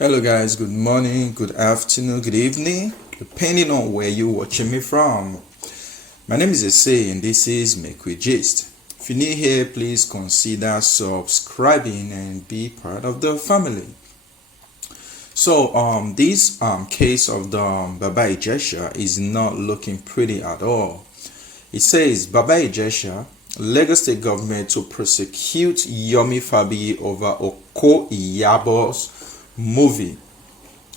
Hello guys, good morning, good afternoon, good evening, depending on where you're watching me from. My name is Ijesha and this is Make We Gist. If you're new here, please consider subscribing and be part of the family. So this case of the Baba Ijesha is not looking pretty at all. It says Baba Ijesha, Lagos State government to prosecute Yomi Fabiyi over OKO IYABO's movie.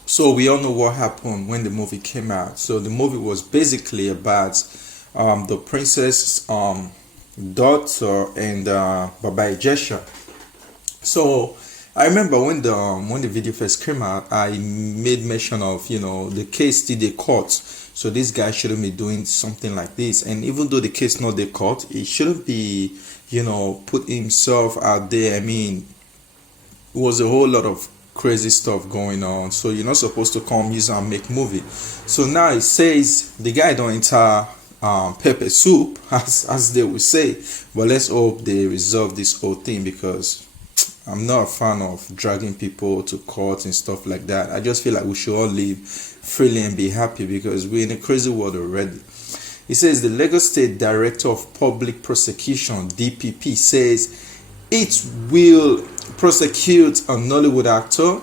So we all know what happened when the movie came out. So the movie was basically about the princess daughter and Baba Ijesha. So I remember when the video first came out, I made mention of the case still the court. So this guy shouldn't be doing something like this. And even though the case not the court, he shouldn't be put himself out there. I mean, it was a whole lot of crazy stuff going on. So you're not supposed to come use and make movie. So now it says the guy don't enter pepper soup, as they would say. But let's hope they resolve this whole thing, because I'm not a fan of dragging people to court and stuff like that. I just feel like we should all live freely and be happy, because we're in a crazy world already. It says the Lagos State Director of Public Prosecution, DPP, says it will prosecute a Nollywood actor,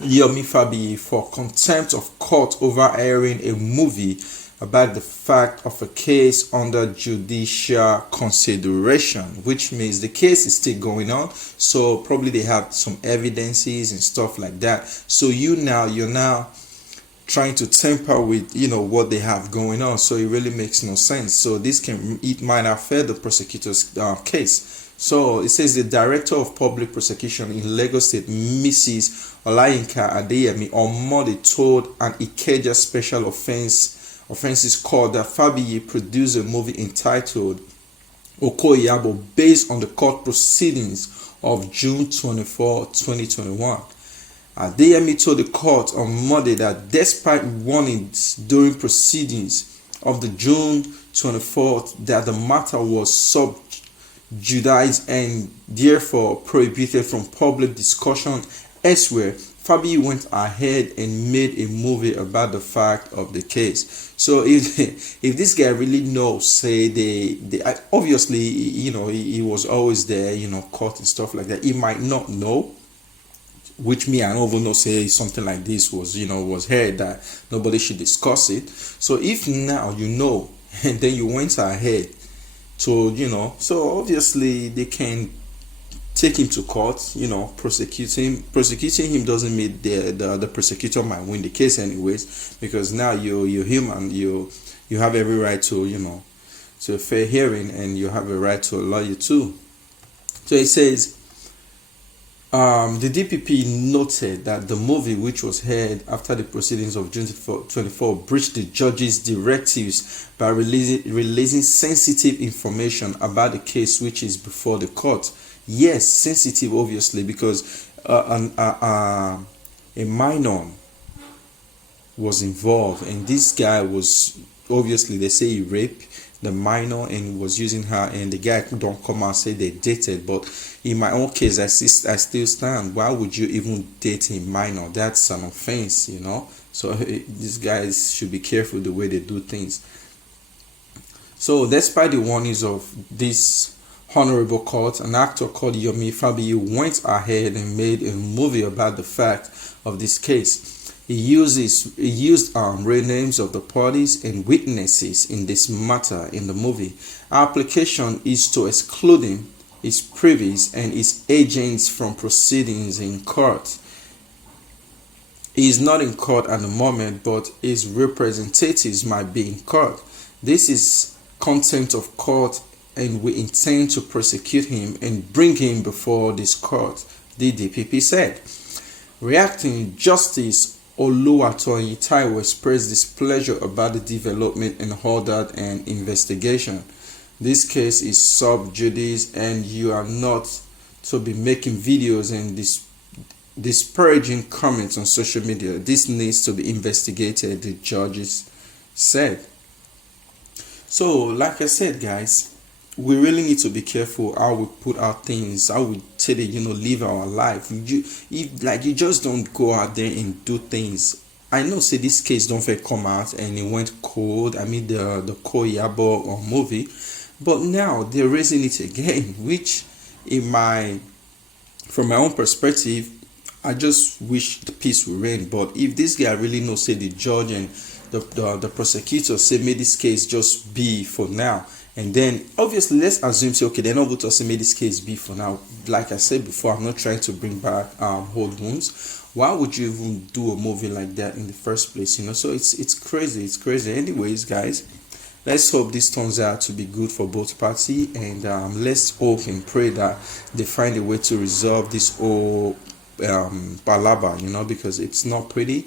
Yomi Fabiyi, for contempt of court over airing a movie about the fact of a case under judicial consideration, which means the case is still going on. So probably they have some evidences and stuff like that. So you're now trying to tamper with what they have going on. So it really makes no sense. So it might affect the prosecutor's case. So it says the Director of Public Prosecution in Lagos State, Mrs. Olayinka Adeyemi, on Monday told an Ikeja Special Offences Court that Fabiyi produced a movie entitled OKO IYABO based on the court proceedings of June 24, 2021. Adeyemi told the court on Monday that despite warnings during proceedings of the June 24th that the matter was judice and therefore prohibited from public discussion elsewhere, Fabiyi went ahead and made a movie about the fact of the case. So if this guy really knows, say they obviously he was always there, court and stuff like that. He might not know, which I don't even know, say something like this was heard that nobody should discuss it. So if now and then you went ahead to so obviously they can take him to court, prosecute him. Prosecuting him doesn't mean the prosecutor might win the case anyways, because now you're human. You have every right to to a fair hearing, and you have a right to a lawyer too. So it says the DPP noted that the movie, which was heard after the proceedings of June 24, breached the judge's directives by releasing sensitive information about the case which is before the court. Yes, sensitive, obviously, because a minor was involved, and this guy was obviously, they say he raped the minor and was using her, and the guy don't come out and say they dated. But in my own case, I still stand. Why would you even date a minor? That's an offense, So these guys should be careful the way they do things. So despite the warnings of this honorable court, an actor called Yomi Fabiyi went ahead and made a movie about the fact of this case. He used real names of the parties and witnesses in this matter in the movie. Our application is to exclude him, his privies, and his agents from proceedings in court. He is not in court at the moment, but his representatives might be in court. This is contempt of court, and we intend to prosecute him and bring him before this court, the DPP said. Reacting, Justice Oluwatoyin expressed displeasure about the development and ordered an investigation. This case is sub judice, and you are not to be making videos and disparaging comments on social media. This needs to be investigated, the judges said. So, like I said, guys, we really need to be careful how we put out things, how we tell it, live our life. You just don't go out there and do things. I know, say this case don't fit come out and it went cold. I mean the OKO IYABO movie, but now they're raising it again, which from my own perspective, I just wish the peace will reign. But if this guy really knows, say the judge and the prosecutor say make this case just be for now, and then obviously let's assume, say okay, they're not going to say make this case be for now. Like I said before, I'm not trying to bring back old wounds. Why would you even do a movie like that in the first place? So it's crazy. Anyways, guys, let's hope this turns out to be good for both parties, and let's hope and pray that they find a way to resolve this whole palaba, because it's not pretty.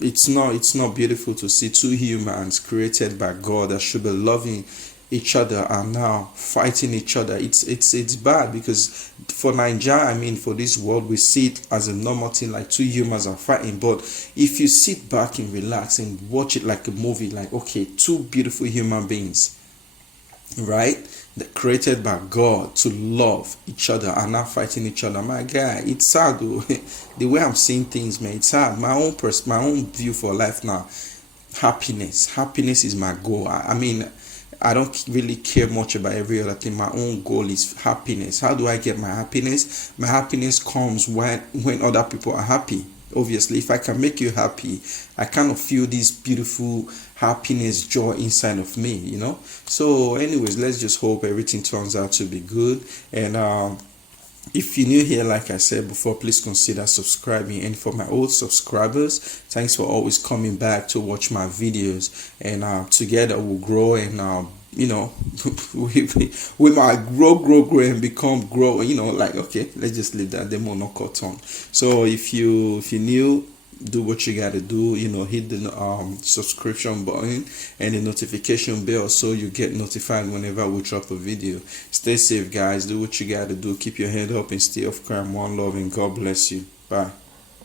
It's not beautiful to see two humans created by God that should be loving each other are now fighting each other. It's bad, because for Nigeria, I mean for this world, we see it as a normal thing, like two humans are fighting. But if you sit back and relax and watch it like a movie, like okay, two beautiful human beings, right, that created by God to love each other are now fighting each other. My guy, it's sad though. The way I'm seeing things, man, it's sad. My own view for life now, happiness is my goal. I mean, I don't really care much about every other thing. My own goal is happiness. How do I get my happiness? My happiness comes when other people are happy. Obviously, if I can make you happy, I kind of feel this beautiful happiness, joy inside of me, So anyways, let's just hope everything turns out to be good. And if you're new here, like I said before, please consider subscribing. And for my old subscribers, thanks for always coming back to watch my videos. And together we'll grow, and we might grow and become like okay, let's just leave that demo not cut on. So if you're new, do what you gotta do, hit the subscription button and the notification bell so you get notified whenever we drop a video. Stay safe, guys. Do what you gotta do. Keep your head up and stay off crime. One love, and God bless you. Bye.